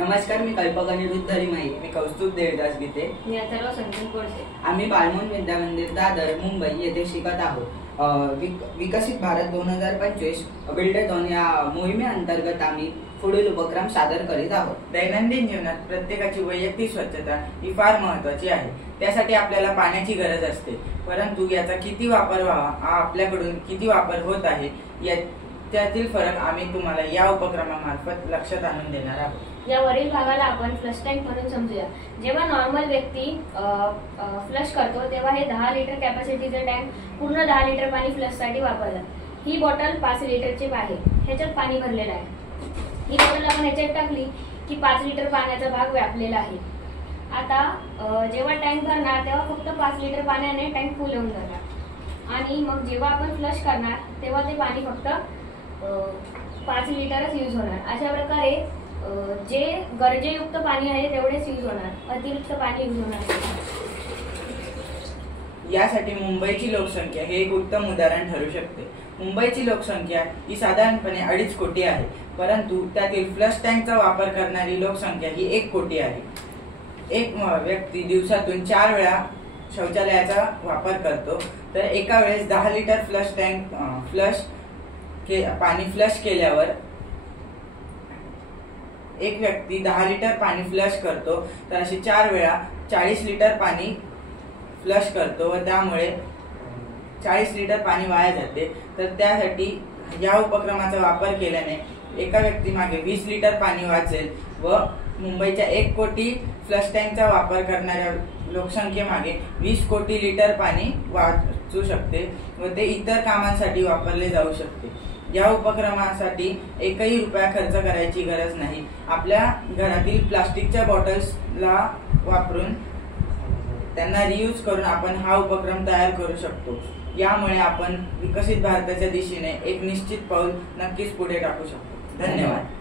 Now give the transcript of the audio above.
नमस्कार, मी कल्पक अनिरुद्ध धरीमाई. मी कौस्तुभ देवदास गीते. मी अथर्व संतन कोळसे. आम्ही बालमोहन विद्यामंदिर दादर मुंबई येथे शिकत आहोत. विकसित भारत 2025 बिल्डेथॉन या मोहिमेअंतर्गत आम्ही पुढील उपक्रम सादर करीत आहोत. दैनंदिन जीवनात प्रत्येकाची वैयक्तिक स्वच्छता ही फार महत्त्वाची आहे. त्यासाठी आपल्याला पाण्याची गरज असते, परंतु याचा किती वापर व्हावा, हा आपल्याकडून किती वापर होत आहे त्यातील फरक आम्ही तुम्हाला या उपक्रमामार्फत लक्षात आणून देणार आहोत. या वरील भागाला आपण फ्लश टँक म्हणून समजूया. जेव्हा नॉर्मल व्यक्ती फ्लश करतो तेव्हा हे 10 लिटर कॅपॅसिटीचे टँक पूर्ण 10 लिटर पाणी फ्लशसाठी वापरतात. ही बॉटल 5 लिटरची आहे. ह्याच्यात पाणी भरलेलं आहे. ही बॉटल आपण ह्याच्यात टाकली की 5 लिटर पाण्याचा भाग व्यापलेला आहे. आता जेव्हा टँक भरणार तेव्हा फक्त 5 लिटर पाण्याने टँक फुल होऊन जाणार आणि मग जेव्हा आपण फ्लश करणार तेव्हा ते पाणी फक्त 5 लिटरच यूज होणार. अशा प्रकारे जे गरजेयुक्त पाणी आहे तेवढेच यूज होणार, अतिरिक्त पाणी यूज होणार. यासाठी मुंबईची लोकसंख्या हे एक उत्तम उदाहरण ठरू शकते. मुंबईची लोकसंख्या ही साधारणपणे 2.5 कोटी आहे, परंतु त्यातील फ्लश टँकचा वापर करणारी लोकसंख्या ही 1 कोटी आहे. एक व्यक्ती दिवसातून 4 वेळा शौचालयाचा वापर करतो, तर एका वेळेस 10 लिटर पाणी फ्लश केल्यावर एक व्यक्ती 10 लिटर पाणी फ्लश करतो, तर असे 4 वेळा 40 लिटर पाणी फ्लश करतो व त्यामुळे 40 लिटर पाणी वाया जाते. तर त्यासाठी या उपक्रमाचा वापर केल्याने एका व्यक्तीमागे 20 लिटर पाणी वाचेल व मुंबईच्या 1 कोटी फ्लश टँकचा वापर करणाऱ्या लोकसंख्येमागे 20 कोटी लिटर पाणी वाचू शकते व ते इतर कामांसाठी वापरले जाऊ शकते. या उपक्रमासाठी एकही रुपया खर्च करायची गरज नाही. आपल्या घरातील प्लास्टिकच्या बॉटल्सला वापरून त्यांना रियूज करून आपण हा उपक्रम तयार करू शकतो. यामुळे आपण विकसित भारताच्या दिशेने एक निश्चित पाऊल नक्कीच पुढे टाकू शकतो. धन्यवाद.